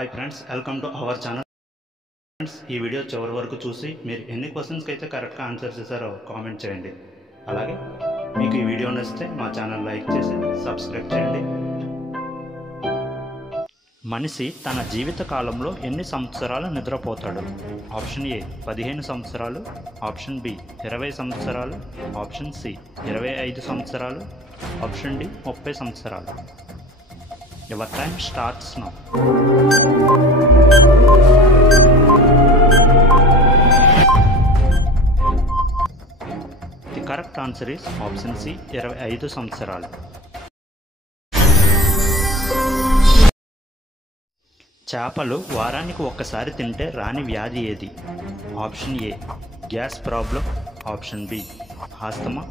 Hi friends, welcome to our channel. Friends, ఈ video చివరి వరకు చూసి మీరు ఎన్ని క్వశ్చన్స్కి అయితే కరెక్ట్గా ఆన్సర్ చేశారో కామెంట్ చేయండి. అలాగే మీకు ఈ వీడియో నచ్చితే మా ఛానల్ లైక్ చేసి సబ్స్క్రైబ్ చేయండి. మనిషి తన జీవిత కాలంలో ఎన్ని సంవత్సరాలు నిద్రపోతాడు? ఆప్షన్ ఏ 15 సంవత్సరాలు, ఆప్షన్ బి 20 సంవత్సరాలు, ఆప్షన్ సి 25 సంవత్సరాలు, ఆప్షన్ డి 30 సంవత్సరాలు. Your time starts now. The correct answer is option C 25 సంవత్సరాలు. చేపలు వారానికి ఒక్కసారి తింటే రాని వ్యాధి ఏది? Option A gas problem, option B asthma,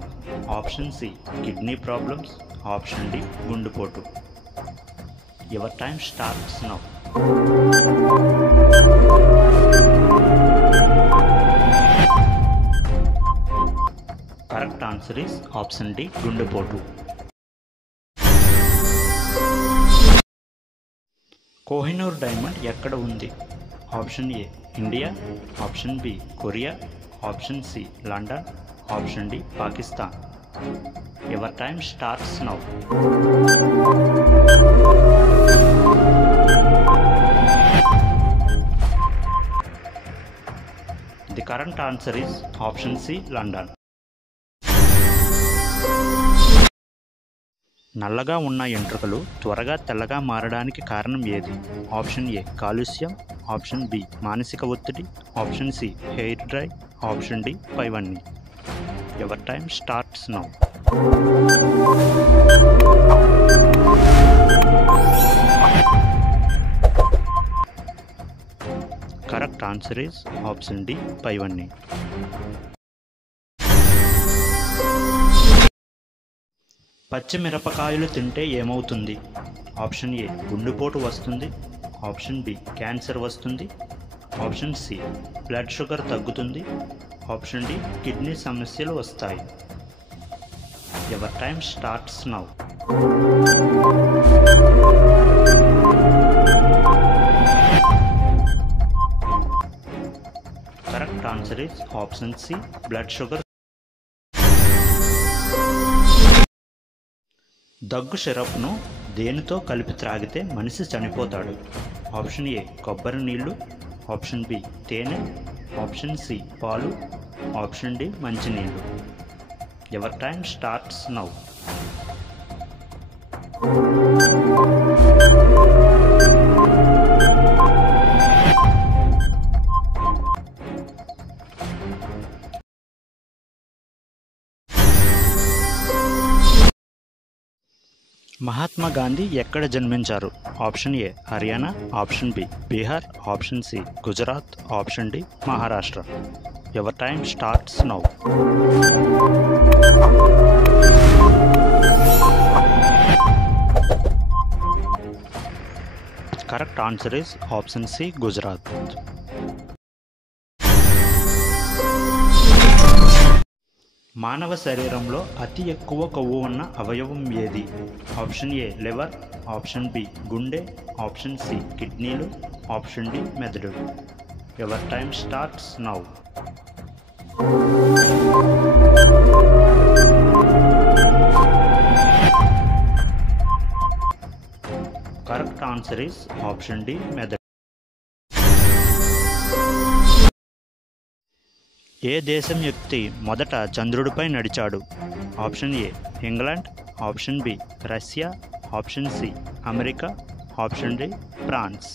option C kidney problems, option D గుండెపోటు. Your time starts now. Correct answer is option D గుండెపోటు. కోహినూర్ డైమండ్ ఎక్కడ ఉంది? Option A India, option B Korea, option C London, option D Pakistan. Your time starts now. The correct answer is option C London. నల్లగా ఉన్న ఎంట్రుకలు త్వరగా తెల్లగా మారడానికి కారణం ఏది? ఆప్షన్ ఏ కాలుష్యం, ఆప్షన్ బి మానసిక ఒత్తిడి, option C hair dry, option D పైవన్నీ. Your time starts now. Correct answer is option D పైవన్నీ. పచ్చిమిరపకాయలు తింటే ఏమవుతుంది? ఆప్షన్ ఏ గుండెపోటు వస్తుంది, ఆప్షన్ బి క్యాన్సర్ వస్తుంది, ఆప్షన్ సి బ్లడ్ షుగర్ తగ్గుతుంది, ఆప్షన్ డి కిడ్నీ సమస్యలు వస్తాయి. Your time starts now. Correct answer is option C blood sugar. దగ్గు సిరప్ను దేనితో కలిపి త్రాగితే మనిషి చనిపోతాడు? ఆప్షన్ ఏ కొబ్బరి నీళ్ళు, ఆప్షన్ బి తేనె, ఆప్షన్ సి పాలు, ఆప్షన్ డి మంచినీళ్ళు. Your time starts now. Mahatma Gandhi ఎక్కడ జన్మించారు? Option A Haryana, option B Bihar, option C Gujarat, option D Maharashtra. Your time starts now. Correct answer is option C Gujarat. మానవ శరీరంలో అతి ఎక్కువ కొవ్వు ఉన్న అవయవం ఏది? Option A liver, option B గుండె, ఆప్షన్ సి కిడ్నీలు, ఆప్షన్ డి మెదడు. Your time starts now. Correct answer is option D మెదడు. ఏ దేశం వ్యక్తి మొదట చంద్రుడిపై నడిచాడు? Option A England, option B Russia, option C America, option D France.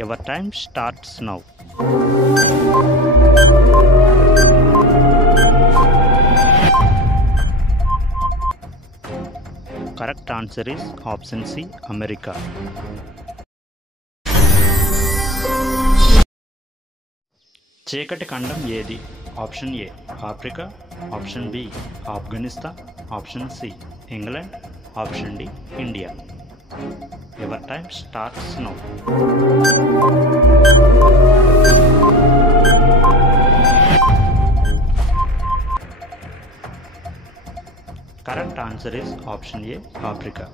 Your time starts now. Correct answer is option C America. చీకటి ఖండం ఏది? Option A Africa, option B Afghanistan, option C England, option D India. Your time starts now. Correct answer is option A Africa.